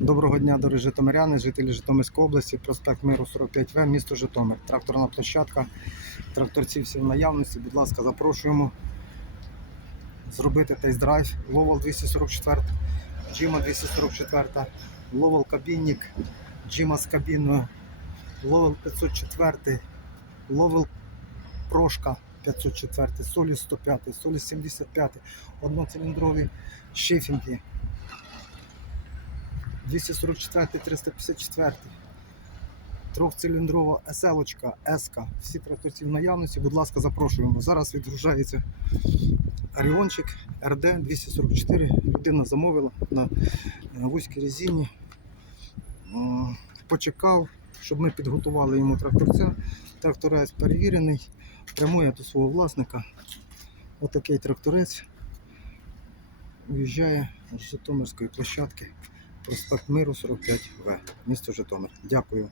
Доброго дня, дорогі житомиряни, жителі Житомирської області, проспект Миру 45В, місто Житомир. Тракторна площадка, тракторці всі в наявності. Будь ласка, запрошуємо зробити тест-драйв. Ловол 244, Джима 244, Ловол кабінник, Джима з кабіною, Ловел 504, Ловел Прошка 504, Солі 105, Солі 75, одноциліндрові шифінги. 244, 354. Трьохциліндрова еселочка, еска. Всі тракторці в наявності, будь ласка, запрошуємо. Зараз відгружається Оріончик РД 244. Людина замовила на вузькій резині. Почекав, щоб ми підготували йому тракторця. Тракторець перевірений, прямує до свого власника. Отакий тракторець в'їжджає з Житомирської площадки. Проспект Миру 45В, місто Житомир. Дякую.